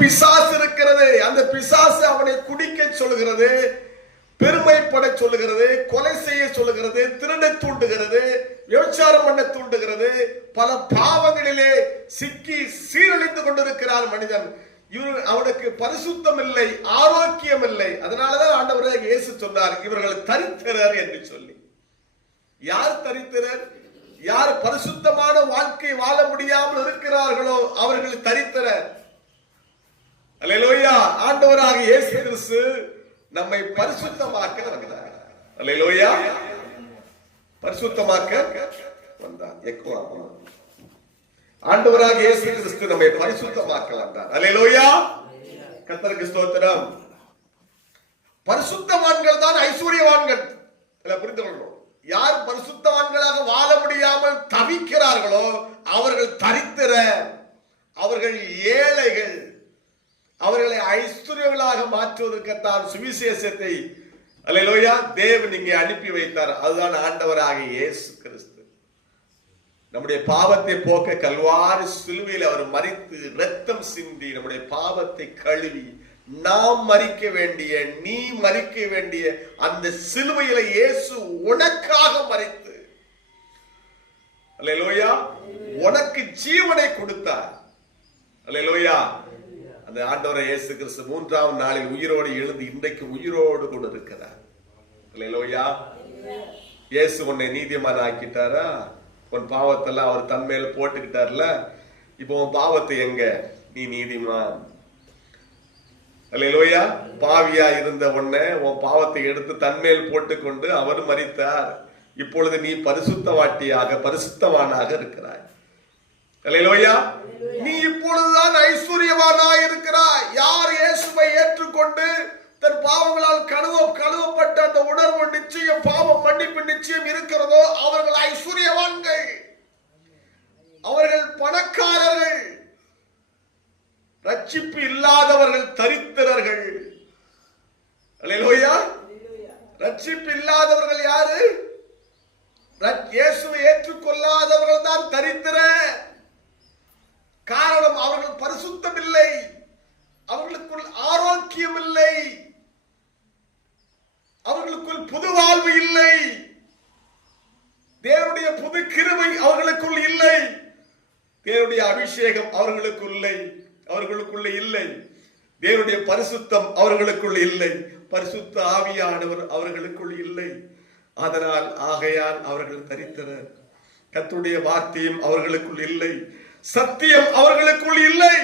பிசாசு இருக்கிறது. அந்த பிசாசு அவனை குடிக்க சொல்லுகிறது, பெருமைப்பட சொல்லுகிறது, கொலை செய்ய சொல்லுகிறது, திருட தூண்டுகிறது, விபச்சாரம் பண்ண தூண்டுகிறது. பல பாவங்களிலே சிக்கி சீரழிந்து கொண்டிருக்கிறார் மனிதன். அவனுக்கு பரிசுத்தம் இல்லை, ஆரோக்கியம் இல்லை. அதனாலதான் ஆண்டவரே இயேசு சொன்னார், இவர்கள் தரித்திரர் என்று சொல்லி. யார் தரித்திரர்? யார் பரிசுத்தமான வாழ்க்கை வாழ முடியாமல் இருக்கிறார்களோ அவர்கள் தரித்திரர். அல்லேலூயா. ஆண்டவராக இயேசு கிறிஸ்து நம்மை பரிசுத்தமாக்க வந்தார். அல்லேலூயா. பரிசுத்தமாக்க வந்தார். ஆண்டவராக இயேசு கிறிஸ்து நம்மை பரிசுத்தமாக்க வந்தார். அல்லேலூயா. கர்த்தருக்கு ஸ்தோத்திரம். பரிசுத்தவான்கள் தான் ஐஸ்வர்யவான்கள். புரிந்து கொள்ளணும். யார் பரிசுத்தவான்களாக வாழ முடியாமல் தவிக்கிறார்களோ அவர்கள் தரித்திரர், அவர்கள் ஏழைகள். அவர்களை ஐஸ்வர்யங்களாக மாற்றுவதற்குத்தான் சுவிசேஷத்தை அல்லேலூயா தேவன் இங்கே அனுப்பி வைத்தார். அதுதான் ஆண்டவராக இயேசு கிறிஸ்து. நம்முடைய பாவத்தை போக்க கல்வாரி சிலுவையில் அவர் மரித்து இரத்தம் சிந்தி நம்முடைய பாவத்தை கழுவி நாம் மரிக்க வேண்டிய, நீ மரிக்க வேண்டிய அந்த சிலுவையில இயேசு உனக்காக மரித்து அல்லேலூயா உனக்கு ஜீவனை கொடுத்தார். அல்லேலூயா. அந்த ஆண்டவரை இயேசு கிறிஸ்து மூன்றாம் நாளில் உயிரோடு எழுந்து இன்றைக்கு உயிரோடு கூட இருக்கிறார். அல்லேலூயா. இயேசு உன்னை நீதிமான் ஆக்கிட்டாரா? உன் பாவத்தெல்லாம் அவர் தன்மையில போட்டுக்கிட்டார்ல. இப்போ உன் பாவத்தை எங்க? நீ நீதிமான். அல்லேலூயா. பாவியா இருந்த உன்னை உன் பாவத்தை எடுத்து தன்மேல் போட்டுக்கொண்டு அவர் மரித்தார். இப்பொழுது நீ பரிசுத்தவாட்டியாக பரிசுத்தவானாக இருக்கிறாய். அல்லேலூயா. நீ இப்பொழுதுதான் ஐஸ்வர்யவானாய் இருக்கிறாய். யார் இயேசுவை ஏற்றுக்கொண்டு தன் பாவங்களால் கழுவப்பட்ட அந்த உணர்வு நிச்சயம், பாவம் மன்னிப்பு நிச்சயம் இருக்கிறதோ அவர்கள் ஐஸ்வர்யவான்கள், அவர்கள் பணக்காரர்கள். ரட்சிப்பு இல்லாதவர்கள் தரித்திரர்கள். அல்லேலூயா. ரட்சிப்பு இல்லாதவர்கள் யாரு? இயேசுவை ஏற்றுக்கொள்ளாதவர்கள் தான் தரித்திரர். காரணம், அவர்கள் பரிசுத்தம் இல்லை, அவர்களுக்குள் ஆரோக்கியம் இல்லை, அவர்களுக்குள் புது வாழ்வு இல்லை, தேவனுடைய புது கிருபை அவர்களுக்குள் இல்லை, தேவனுடைய அபிஷேகம் அவர்களுக்குள்ள இல்லை, தேவனுடைய பரிசுத்தம் அவர்களுக்குள் இல்லை, பரிசுத்த ஆவியானவர் அவர்களுக்குள் இல்லை. அதனால் ஆகையால் அவர்கள் தரித்திரர். கர்த்தருடைய வார்த்தையும் அவர்களுக்குள் இல்லை, சத்தியம் அவர்களுக்குள் இல்லை.